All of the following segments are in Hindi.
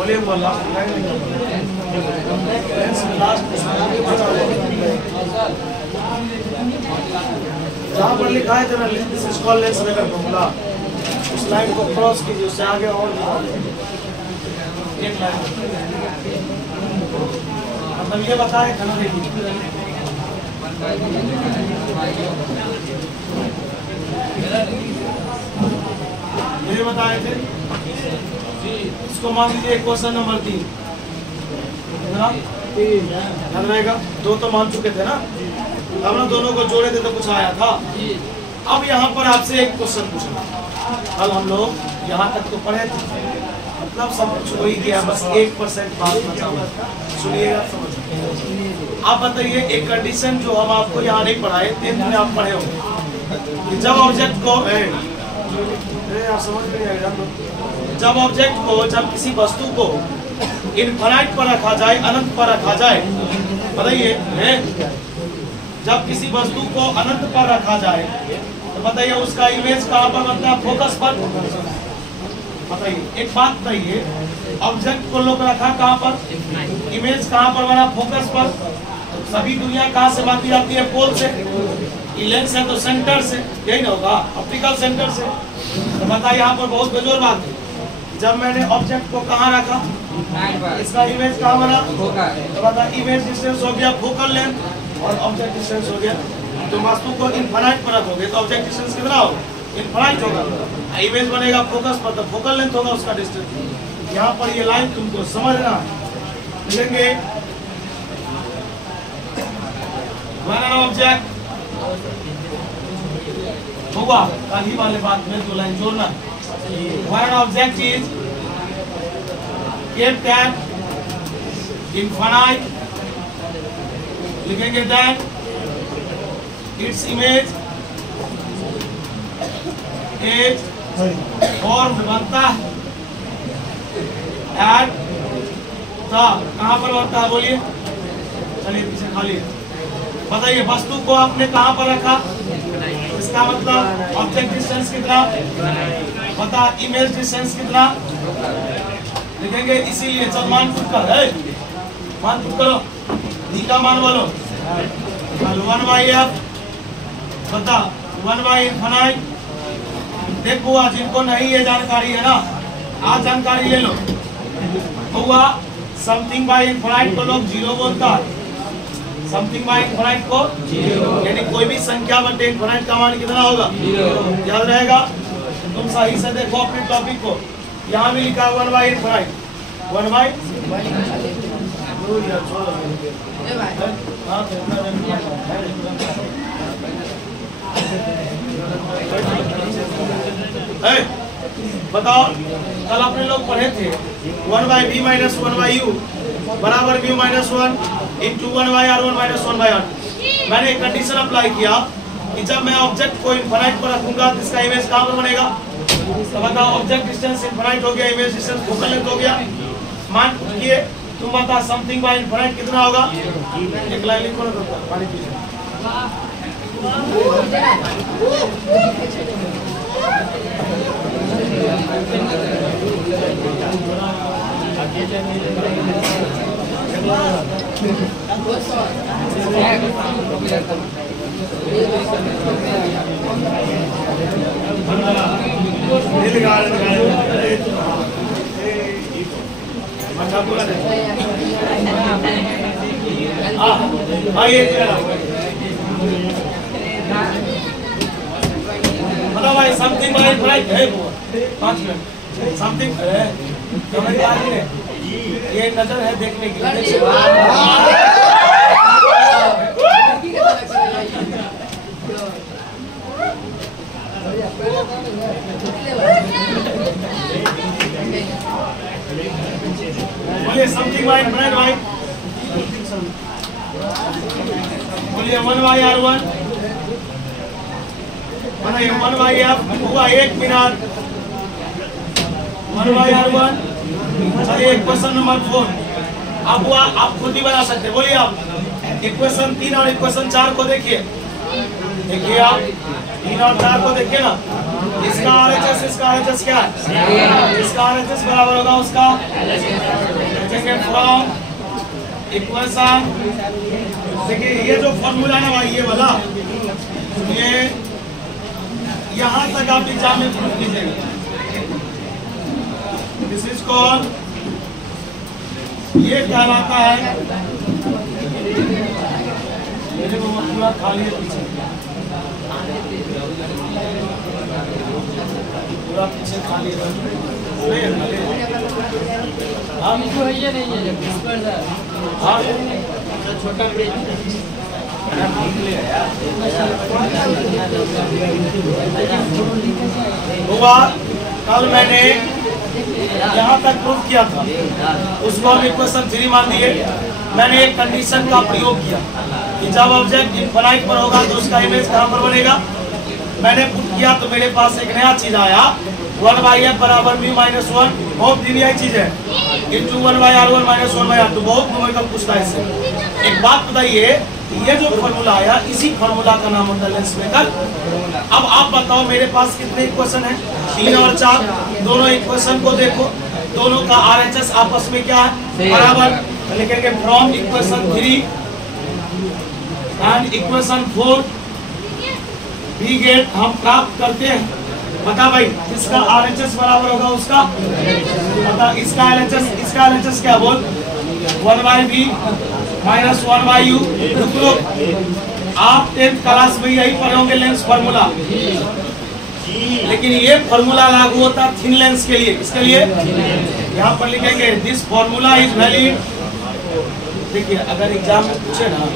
बोलिए वो लास्ट जहाँ पर लिखा है जना this is called lens vector formula, उस लाइन को क्रॉस कीजिए, उससे आगे और एक लाइन मतलब ये बताए खंडे की ये बताए थे। इसको मान लीजिए क्वेश्चन नंबर 3 याद रहेगा, 2 तो मान चुके थे ना, अब ना दोनों को जोड़े थे तो कुछ आया था। अब यहाँ पर आपसे एक क्वेश्चन पूछना, कल हम लोग यहाँ तक तो पढ़े थे, मतलब सब कुछ हो ही गया, बस 1% बात बचा हुआ। सुनिएगा, समझिए। आप बताइए एक कंडीशन जो हम आपको यहाँ नहीं पढ़ाए, 10th में आप पढ़े होंगे, जब ऑब्जेक्ट को आप समझ में नहीं आएगा, जब ऑब्जेक्ट को, जब किसी वस्तु को इनफाइनाइट पर रखा जाए, अनंत पर रखा जाए, बताइए जब किसी वस्तु को अनंत पर रखा जाए तो बताइए उसका इमेज कहाँ पर बनता है? फोकस पर। बताइए एक बात बताइए, ऑब्जेक्ट को लोग रखा कहाँ पर, इमेज कहाँ पर बना? फोकस पर। सभी दुनिया कहाँ से मापी जाती है? पोल से। लेंस है तो सेंटर से, यही ना होगा, ऑप्टिकल सेंटर से। तो बताइए यहाँ पर बहुत बेजोर बात है, जब मैंने ऑब्जेक्ट को कहाँ रखा, इसका इमेज कहाँ बना? तो बता इमेज डिस्टेंस हो गया फोकल लेंथ और ऑब्जेक्ट डिस्टेंस हो गया। तो वस्तु को इनफाइनाइट पर रखोगे तो ऑब्जेक्ट डिस्टेंस कितना होगा? इनफाइनाइट होगा। इमेज बनेगा फोकस पर तो फोकल लेंथ होगा उसका डिस्टेंस। यहाँ पर ये लाइन तुमको समझना लिखेंगे, when an object होगा, कल ही वाले बात में 2 लाइन जोड़ना। when an object is kept at infinite, लिखेंगे that its image is formed, बनता है at the, कहाँ पर बनता है बोलिए? चलिए पीछे खाली है। बताइए वस्तु को आपने कहाँ पर रखा, इसका मतलब ऑब्जेक्ट डिस्टेंस कितना, बता इमेज डिस्टेंस कितना लिखेंगे। इसीलिए चल मान पुट कर है, मान पुट करो, डी का मान बोलो 1/f, बता 1/infinite। देखो आज जिनको नहीं ये जानकारी है ना, आज जानकारी ले लो। हुआ समथिंग बाय इनफाइनाइट को लोग 0 बोलता है, समथिंग बाय इनफाइनाइट को 0, यानी कोई भी संख्या बटे इनफाइनाइट का मान कितना होगा? 0। याद रहेगा। तुम सही से देखो अपने टॉपिक को, यहाँ भी लिखा 1/infinite, 1/। बताओ कल अपने लोग पढ़े थे 1/v - 1/u बराबर v - 1 इंटू 1/r1 - 1/r। मैंने एक कंडीशन अप्लाई किया कि जब मैं ऑब्जेक्ट को इनफाइनाइट पर रखूंगा तो इसका इमेज कहाँ पर बनेगा? तो बताओ ऑब्जेक्ट डिस्टेंस इनफाइनाइट हो गया, इमेज डिस्टेंस फोकल लेंथ हो गया। मान किए तुम बता समथिंग बाय इनफाइनाइट कितना होगा? एक लाइन लिखो ना, तो पानी पीजिए। बताओ भाई समथिंग बाय इनफाइनाइट है 5 मिनट समथिंग ये नजर है देखने की। बोलिए समथिंग बाय इनफाइनाइट भाई, बोलिए 1/r1 बनाइए 1/f हुआ 1 मिनट 1/r1। चलिए क्वेश्चन नंबर 4 अब हुआ, आप खुद ही बना सकते, बोलिए आप। इक्वेशन 3 और इक्वेशन 4 को देखिए, देखिए आप 3 और 4 को देखिए ना। इसका RHS क्या है? इसका RHS बराबर होगा उसका लिखेंगे फ्रॉम इक्वेशन। देखिए ये जो फॉर्मूला है ना भाई, ये वाला, ये यहाँ तक आप एग्जाम में प्रूफ कीजिएगा। दिस इज कॉल्ड, ये कहलाता है, मेरे को पूरा खाली है पीछे, पूरा पीछे खाली है, हमको है ये नहीं है, हाँ छोटा हुआ। कल मैंने यहाँ तक प्रूफ किया था, उसको हम इक्वेशन 3 मान दिए। मैंने एक कंडीशन का प्रयोग किया कि जब ऑब्जेक्ट इनफाइनाइट पर होगा तो उसका इमेज कहाँ पर बनेगा। मैंने प्रूफ किया तो मेरे पास एक नया चीज आया, 1/f बराबर म्यू माइनस 1, बहुत नई चीज है, इंटू 1/r1 माइनस 1/r2। तो बहुत न्यूमेरिकल पूछता है इससे। एक बात बताइए, ये जो फॉर्मूला आया, इसी फॉर्मूला का नाम होता है लेंस मेकर। अब आप बताओ मेरे पास कितने इक्वेशन है, 3 और 4। दोनों इक्वेशन को देखो, दोनों का RHS आपस में क्या है, बराबर। लिखेंगे from equation 3 and equation 4 we get, हम प्राप्त करते हैं, बता भाई इसका RHS बराबर होगा उसका, बता इसका LHS क्या बोल, 1/v माइनस 1/u। रुको, आप 10th क्लास में यही पढ़े होंगे लेंस फार्मूला, लेकिन ये फार्मूला लागू होता है थिन लेंस के लिए। किसके लिए? यहाँ पर लिखेंगे दिस फार्मूला इज वैलिड। देखिए अगर एग्जाम में पूछे ना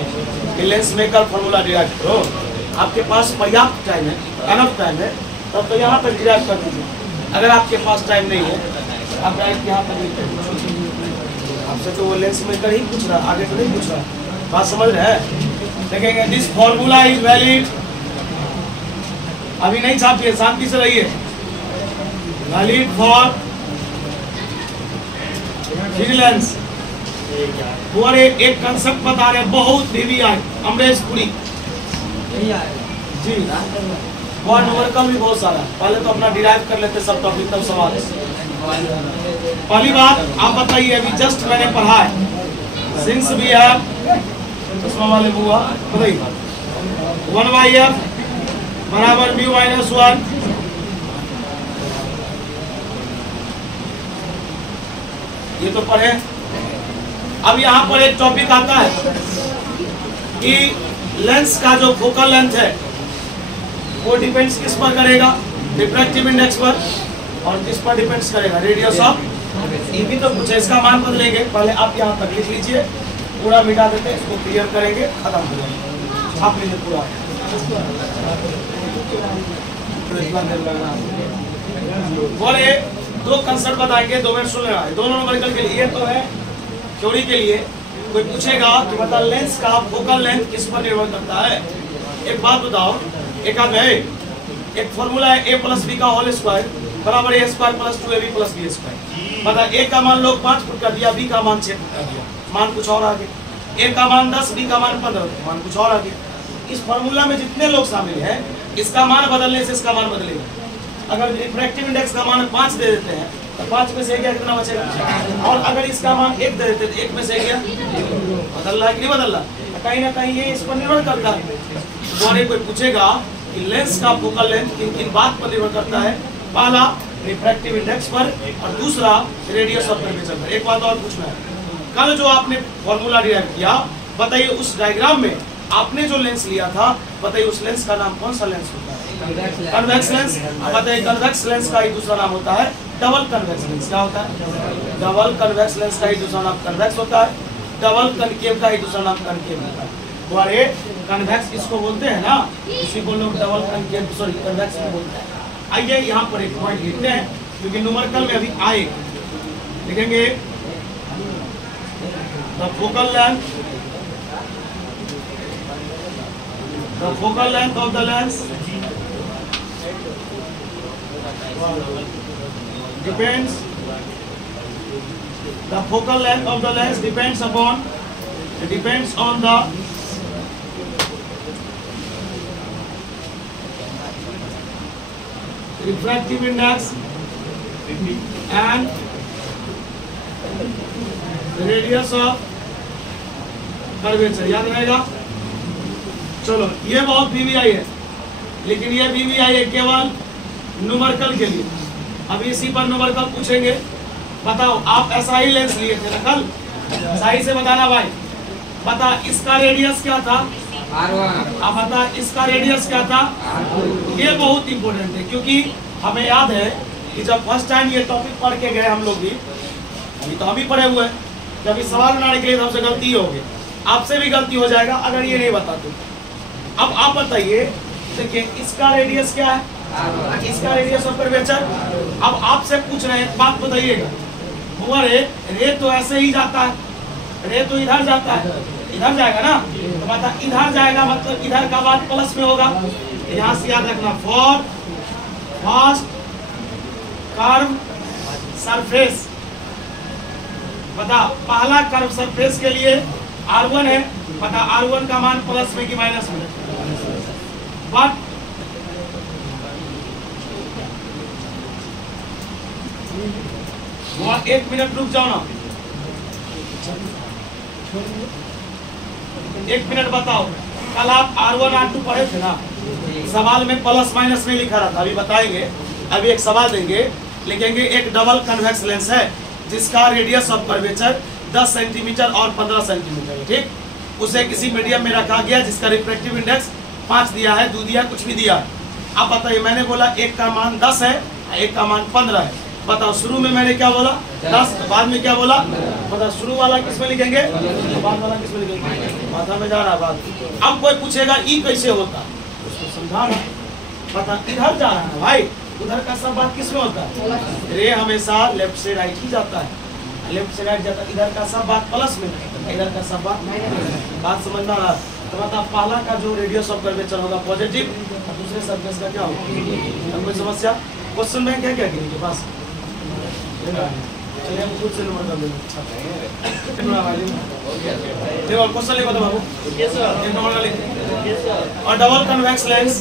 कि लेंस मेकर फार्मूला डिराइव करो, आपके पास पर्याप्त टाइम है, एनफ टाइम है, तब तो यहाँ तक डिराइव कर दीजिए। अगर आपके पास टाइम नहीं है, आप डायरेक्ट यहाँ तक लिख कर आपसे तो वो लेंस मेकर ही पूछ रहा, आगे तो नहीं पूछ रहा। बात समझ रहे हैं? देखेंगे दिस फॉर्मूला इज वैलिड, अभी नहीं छापिए, शांति से रहिए। Valid for thin lens. और एक कंसेप्ट बता रहे, बहुत हेवी है, अमरेश पुरी जी, और न्यूमेरिकल भी बहुत सारा। पहले तो अपना डिराइव कर लेते सब टॉपिक, तब सवाल। पहली बात आप बताइए, अभी जस्ट मैंने पढ़ा है, सिंस भी है चश्मा वाले बुआ, बताइए 1/f बराबर म्यू माइनस 1, ये तो पढ़े। अब यहाँ पर एक टॉपिक आता है कि लेंस का जो फोकल लेंथ है वो डिपेंड्स किस पर करेगा, रिफ्रैक्टिव इंडेक्स पर, और किस पर डिपेंड्स करेगा, रेडियस ऑफ। ये भी तो कुछ है, इसका मान बदलेंगे। पहले आप यहाँ तक लिख लीजिए, पूरा मिटा देते हैं, इसको क्लियर करेंगे, खत्म हो जाएगा। छाप लीजिए पूरा। बोले दो कंसेप्ट बताएंगे, 2 मिनट सुन लेना है, दोनों न्यूमेरिकल के लिए। तो है थ्योरी के लिए, कोई पूछेगा कि बता लेंस का फोकल लेंथ किस पर निर्भर करता है। एक बात बताओ, एक आध है, एक फॉर्मूला है a प्लस बी का होल स्क्वायर बराबर a square plus 2ab plus B square. बता a का मान लोग 5 फुट कर दिया, b का मान 6 फुट कर दिया, मान कुछ और आगे। a का मान 10, b का मान 15, मान कुछ और आगे। इस फॉर्मूला में जितने लोग शामिल हैं, इसका मान बदलने से इसका मान बदलेगा। अगर रिफ्रैक्टिव इंडेक्स का मान 5 दे देते हैं तो 5 में से कितना बचेगा, और अगर इसका मान 1 दे देते तो 1 में से क्या बदल रहा है कि नहीं बदल रहा, कहीं ना कहीं ये इस पर निर्भर करता है। तो कोई पूछेगा कि लेंस का फोकल लेंथ किन बात पर निर्भर करता है, पहला रिफ्रैक्टिव इंडेक्स पर और दूसरा रेडियस ऑफ कर्वेचर पर। एक बात और पूछना है, कल जो आपने फॉर्मूला डिराइव किया, बताइए उस डायग्राम में आपने जो लेंस लिया था, बताइए उस लेंस का नाम कौन सा लेंस होता है, कन्वेक्स लेंस। बताइए कन्वेक्स लेंस का ही दूसरा नाम होता है डबल कन्वेक्स लेंस। क्या होता है? डबल कन्वेक्स लेंस का ही दूसरा नाम कन्वेक्स होता है, डबल कनकेव का ही दूसरा नाम कनकेव होता है। तो कन्वेक्स इसको बोलते हैं ना, इसी को लोग डबल कनकेव सॉरी कन्वेक्स में बोलते हैं। आइए यहाँ पर एक पॉइंट लिखते हैं, क्योंकि न्यूमेरिकल में अभी आएगा। लिखेंगे the focal length of the lens depends, the focal length of the lens depends on the refractive index and radius of curvature, याद रहेगा। चलो ये बहुत वीवीआई है, लेकिन ये वीवीआई है केवल न्यूमेरिकल के लिए। अब इसी पर न्यूमेरिकल पूछेंगे। बताओ आप ऐसा ही लेंस लिए थे ना कल, सही से बताना भाई। बता इसका रेडियस क्या था, अब बता इसका रेडियस क्या था। ये बहुत इंपॉर्टेंट है, क्योंकि हमें याद है कि जब फर्स्ट टाइम ये टॉपिक पढ़ के गए हम लोग भी, अभी तो हम भी पढ़े हुए हैं, जब इस सवाल बनाने के लिए हमसे गलती होगी, आपसे भी गलती हो जाएगा अगर ये नहीं बताते। अब आप बताइए, देखिए इसका रेडियस क्या है, इसका रेडियस ऑफ कर्वेचर। अब आपसे पूछ रहे हैं, बात बताइएगा, हुआ रे तो ऐसे ही जाता है, रे तो इधर जाता है, इधर जाएगा ना, तो बता इधर जाएगा मतलब इधर का बात प्लस में होगा। यहाँ से याद रखना, फॉर फास्ट कर्व सरफेस, बता पहला कर्व सरफेस के लिए R1 है, बता R1 का मान प्लस में कि माइनस में। बट वो 1 मिनट रुक जाओ ना, 1 मिनट बताओ। कल आप R1 R2 पढ़े थे ना, सवाल में प्लस माइनस में लिखा रहता, अभी बताएंगे। अभी एक सवाल देंगे, लिखेंगे एक डबल कन्वेक्स लेंस है जिसका रेडियस ऑफ कर्वेचर 10 सेंटीमीटर और 15 सेंटीमीटर है, ठीक। उसे किसी मीडियम में रखा गया जिसका रिफ्रैक्टिव इंडेक्स 5 दिया है, 2 दिया, कुछ भी दिया। अब बताइए, मैंने बोला एक का मान 10 है, एक का मान 15 है। बताओ शुरू में मैंने क्या बोला 10, बाद में क्या बोला। बताओ शुरू वाला किस में लिखेंगे, बाद वाला किस में लिखेंगे, माथा में जा रहा है बात। अब कोई पूछेगा ई कैसे होता, उसको समझाना। बता इधर जा रहा है भाई, उधर का सब बात किस में होता है, रे हमेशा लेफ्ट से राइट ही जाता है, लेफ्ट से राइट जाता है। इधर का सब बात प्लस में, इधर का सब बात बात समझना रहा। तो बता पहला का जो रेडियस ऑफ कर्वेचर होगा पॉजिटिव, और दूसरे सरफेस का क्या होगा। कोई समस्या क्वेश्चन बैंक है क्या इनके पास, चलिए हम खुद से नंबर कर देंगे। देखो क्वेश्चन लिखो तो बाबू, एक नंबर का लिख। और डबल कन्वेक्स लेंस,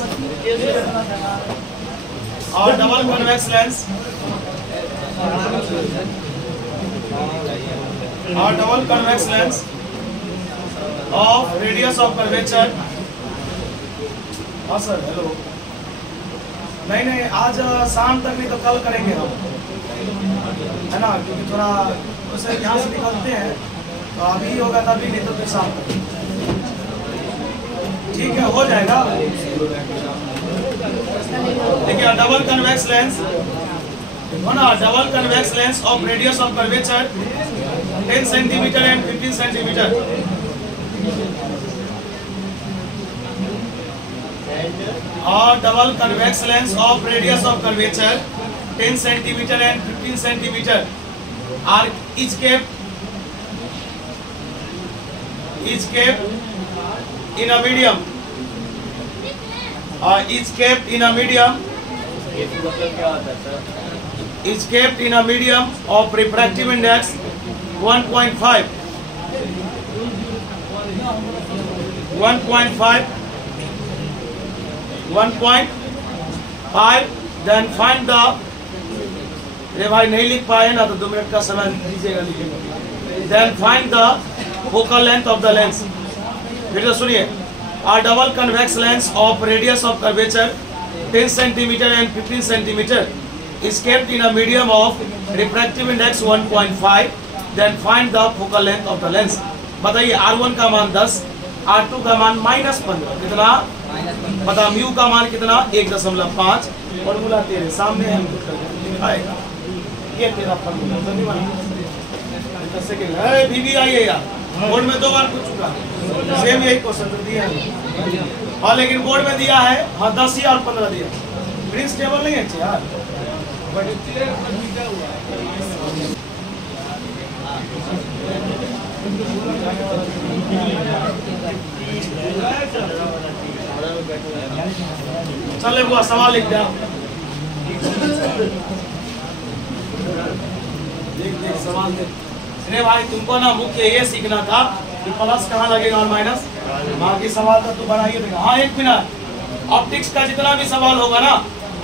और डबल कन्वेक्स लेंस, और double convex lens of radius of curvature. हाँ सर, हेलो। नहीं आज शाम तक नहीं तो कल करेंगे हम, है ना, क्योंकि थोड़ा उसे यहाँ से निकलते हैं, तो अभी होगा तभी, नहीं तो फिर शाम तक। ठीक है, हो जाएगा। देखिए डबल कन्वेक्स लेंस हो ना, double convex lens of radius of curvature 10 centimetre and 15 centimetre. और double convex lens of radius of curvature 10 centimetre and 15 centimetre are each kept in a medium, each kept in a medium, is kept in a medium of refractive index 1.5, then find the, रे भाई नहीं लिख पाए ना तो 2 मिनट का समय दीजिएगा लिखने। then find the focal length of the lens, फिर तो सुनिए। a double convex lens of radius of curvature 10 centimeter and 15 centimeter is kept in a medium of refractive index 1.5, then find the focal length of the lens। बताइए R1 का मान 10, R2 का मान -15, कितना बता, म्यू का मान कितना 1.5, फॉर्मूला तेरे सामने है, लिखाएगा ये तेरा फॉर्मूला तो नहीं बना। सेकंड है वीवीआई है यार, बोर्ड में 2 बार पूछ चुका, सेम यही क्वेश्चन तो दिया है। हाँ लेकिन बोर्ड में दिया है, हाँ 10 ही और 15 दिया, प्रिंस टेबल नहीं है यार। चले वो सवाल लिख दिया, देख सवाल देख। अरे भाई तुमको ना मुख्य ये सीखना था कि प्लस कहाँ लगेगा और माइनस, बाकी सवाल तो तू बना ही देगा। हाँ 1 मिनट, ऑप्टिक्स का जितना भी सवाल होगा ना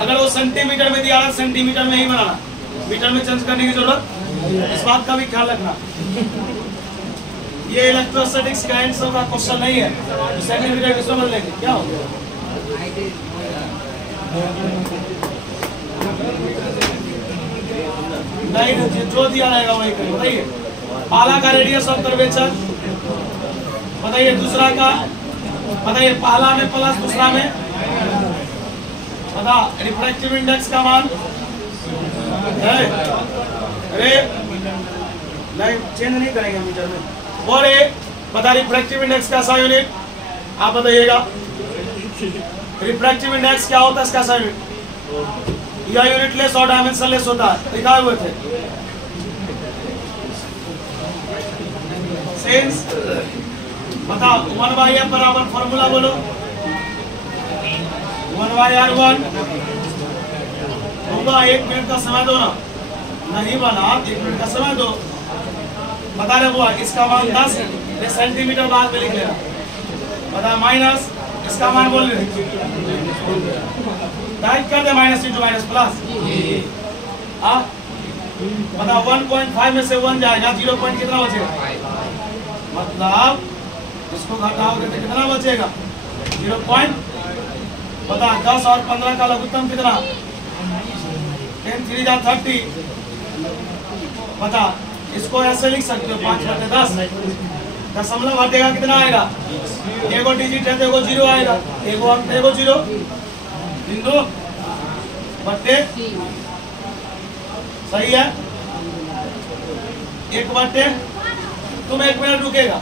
अगर वो सेंटीमीटर में दिया है सेंटीमीटर में ही बनाना, मीटर में चेंज करने की जरूरत, इस बात का भी ख्याल रखना। ये इलेक्ट्रोस्टैटिक्स करंट सब का क्वेश्चन नहीं है, सेंटीमीटर किसमें बदलेंगे, क्या हो गया? नहीं, जो दिया रहेगा वही करें। बताइए पाला का रेडियस ऑफ कर्वेचर बताइए, दूसरा का बताइए, पहला में प्लस दूसरा में बता, रिफ्रैक्टिव इंडेक्स का मान है, अरे नहीं चेंज नहीं करेंगे मीटर में। और ये बता रिफ्रैक्टिव इंडेक्स कैसा यूनिट, आप बताइएगा रिफ्रैक्टिव इंडेक्स क्या होता है, इसका सा यूनिट, या यूनिटलेस और डायमेंशनलेस होता है, दिखाए हुए थे। सेंस बताओ 1/f बराबर फॉर्मूला बोलो, 1/r1 होगा। 1 मिनट का समय दो ना, नहीं बना 1 मिनट का समय दो, बता रहे वो इसका मान 10 सेंटीमीटर बाद में लिख लेना, बता माइनस इसका मान बोल रहे टाइप कर दे, माइनस इंटू माइनस प्लस, बता 1.5 में से 1 जाएगा, 0 पॉइंट कितना बचेगा, मतलब इसको घटाओगे तो कितना बचेगा 0 पॉइंट, बता 10 और 15 का लघुत्तम कितना, 10 3 जा 30, बता इसको ऐसे लिख सकते हो 5/10, दशमलव हटेगा कितना आएगा, एगो डिजिट है तो एगो 0 आएगा, एगो अंक एगो 0 बिंदु बटे, सही है 1 बटे, तुम 1 मिनट रुकेगा,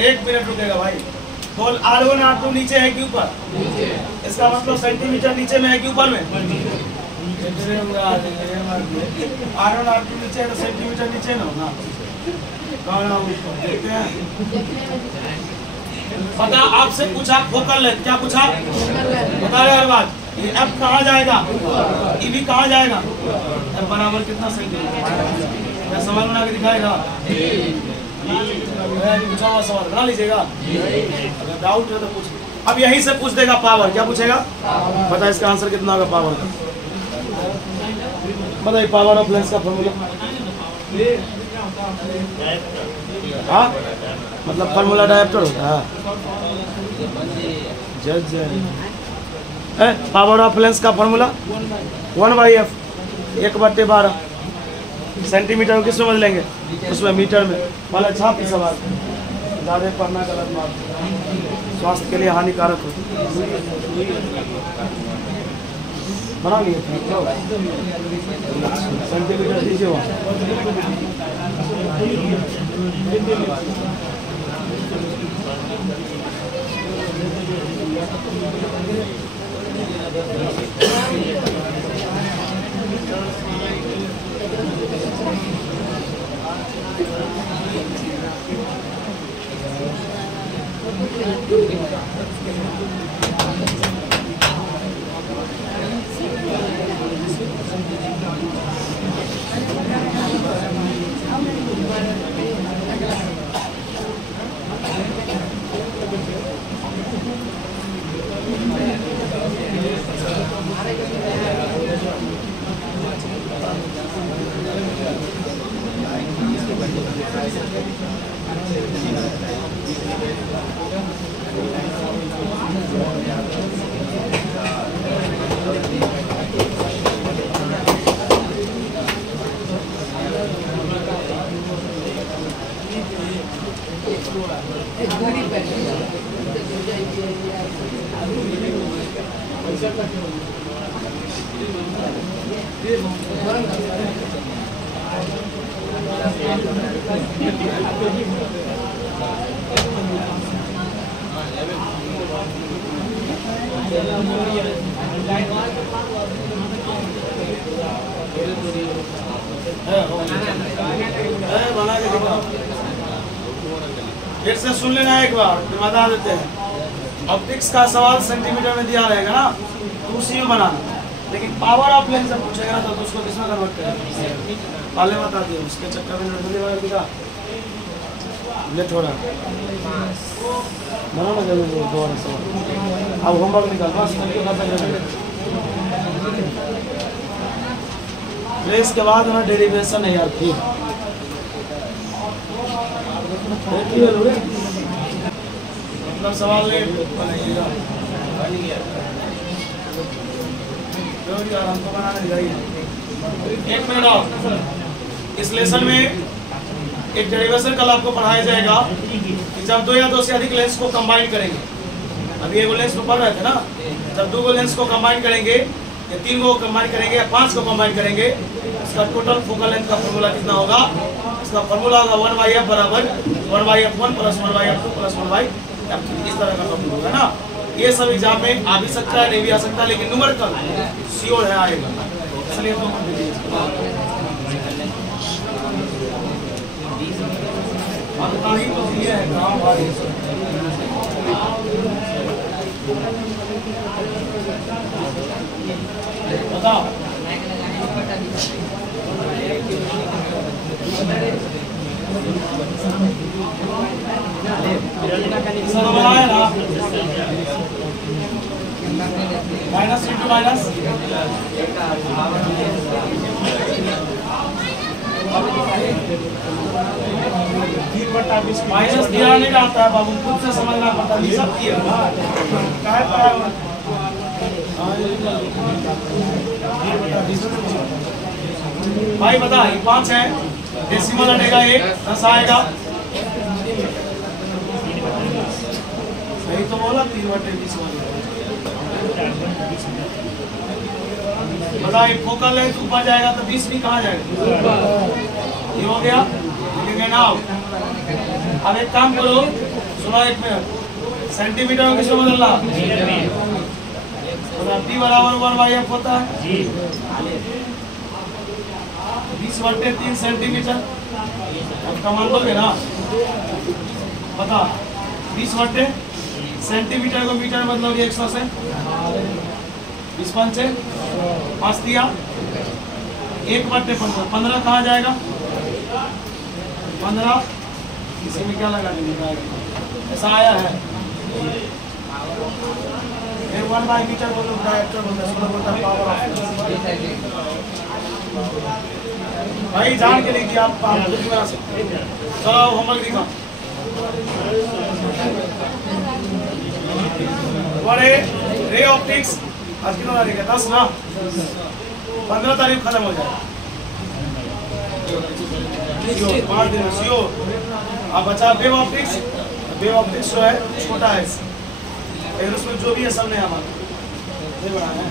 1 मिनट रुकेगा भाई। बोल R1 R2 नीचे है कि ऊपर, इसका मतलब सेंटीमीटर नीचे में है कि ऊपर में, R1 R2 नीचे है तो सेंटीमीटर नीचे ना होगा, देखते हैं। पता आपसे पूछा फोकल लेंथ, क्या पूछा बता रहे हर बात, ये F कहाँ जाएगा, E भी कहाँ जाएगा, F बराबर कितना सेंटीमीटर, क्या सवाल बना के दिखाएगा, पूछा हुआ सवाल बना लीजिएगा, अगर डाउट है तो पूछ। अब यहीं से पूछ देगा पावर, क्या पूछेगा बता, इसका आंसर कितना होगा पावर का, बताइए पावर ऑफ लेंस का फॉर्मूला, हाँ मतलब फार्मूला डायरेक्टर होता है, जज पावर ऑफ लेंस का फार्मूला 1/f 1/12 सेंटीमीटर किस में बदलेंगे, उसमें मीटर में, वाला छाप की सवाल ज़्यादा पढ़ना गलत बात, स्वास्थ्य के लिए हानिकारक हो, बना लिए सेंटीमीटर दीजिए वहाँ। फिर से सुन लेना एक बार, बता देते हैं। ऑप्टिक्स का सवाल सेंटीमीटर में दिया रहेगा ना, तो उसी में बनाना, लेकिन पावर ऑफ लेंस से पूछेगा ना तो उसको किसमें कन्वर्ट करेंगे, पहले बता दिए, उसके चक्कर में दिखा लेट हो रहा है, बना ना जल्दी दोबारा सवाल, अब होमवर्क निकाल बस करके फिर इसके बाद हमें डेरिवेशन है यार फिर मतलब सवाल नहीं बनाइएगा यार, हमको बनाना दिखाइए। एक मिनट और, इस लेसन में एक डेरिवेशन कल आपको पढ़ाया जाएगा कि जब दो या दो से अधिक लेंस को कंबाइन करेंगे। अभी एगो लेंस में पढ़ रहे थे ना, जब दो लेंस को कंबाइन करेंगे या तीन को कंबाइन करेंगे या पांच को कंबाइन करेंगे, इसका टोटल फोकल लेंथ का फॉर्मूला कितना होगा? इसका फॉर्मूला होगा 1/f बराबर 1/f1 + 1/f2 + 1/f3। इस तरह का फॉर्मूला होगा ना। ये सब एग्जाम में आ भी सकता है, नहीं भी आ सकता, लेकिन न्यूमेरिकल श्योर है आएगा। इसलिए तो ही तो दिए है गाँव वाले बताओ। माइनस इंटू माइनस माइनस दिया नहीं आता है बाबू, खुद से समझना पड़ता है। सब दिया भाई बता, ये 5 है, डेसिमल हटेगा 1, 10 आएगा। सही तो बोला, 3/20 बता। ये फोकल लेंथ ऊपर जाएगा तो 20 भी कहाँ जाएगा? ये हो गया, लिखेंगे ना। अब एक काम करो, सुनो एक मिनट, सेंटीमीटर में किसको बदलना? P बराबर 1/f होता है 20/3 सेंटीमीटर। अब कमान लोगे ना, बता 20/3 सेंटीमीटर को मीटर में बदलोगे 100 से, 20 5 दिया 1/15। 15 कहाँ जाएगा? 15 इसी में क्या लगा देंगे? ऐसा आया है। 1/मीटर बोलो, डायरेक्टर बोलता है पावर ऑफ। भाई जान के लिए आप कुछ बना सकते हैं। चलो होमवर्क दिखा। बड़े रे ऑप्टिक्स आज कितना तारीख है? 10 ना, 15 तारीख खत्म हो जाएगा। 5 दिन सीओ। अब बचा वेव ऑप्टिक्स। वेव ऑप्टिक्स जो है छोटा है, फिर उसमें जो भी है सब ने हमारा ये बड़ा है।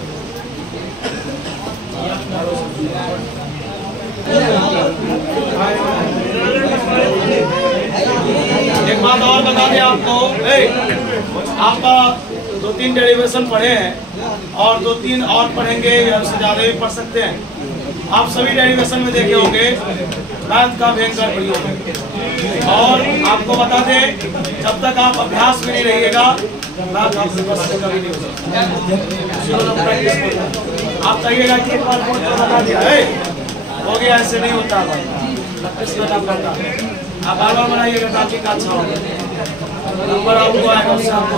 एक बात और बता दें आपको, आप 2-3 डेरिवेशन पढ़े हैं और 2-3 और पढ़ेंगे या उससे ज्यादा भी पढ़ सकते हैं। आप सभी डेरिवेशन में देखे होंगे मैथ का भयंकर प्रयोग है। और आपको बता दें, जब तक आप अभ्यास में नहीं रहिएगा मैथ आपसे बस कभी नहीं हो सकता। आप कहिएगा कि एक बार बोर्ड पर बता दिया है हो गया, ऐसे नहीं होता। आप बार बार बनाइएगा ताकि का अच्छा होगा। नंबर आपको आएगा, उससे आपको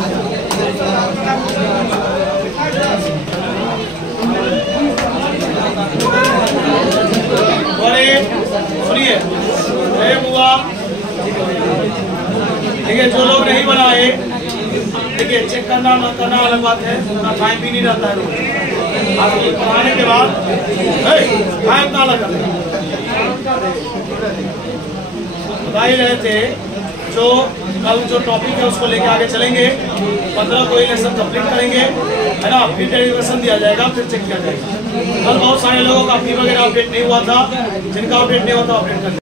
सुनिए बुआ, देखिए जो लोग नहीं बनाए, देखिए चेक करना मत करना अलग बात है, उतना टाइम भी नहीं रहता है। आपको पढ़ाने के बाद टाइम ना लगा। बता ही रहे थे, जो कल जो टॉपिक है उसको लेके आगे चलेंगे। 15 को लेसन कंप्लीट करेंगे, है ना। फिर डेरिवेशन दिया जाएगा, फिर चेक किया जाएगा। कल बहुत सारे लोगों का फी वगैरह अपडेट नहीं हुआ था, जिनका अपडेट नहीं होता अपडेट कर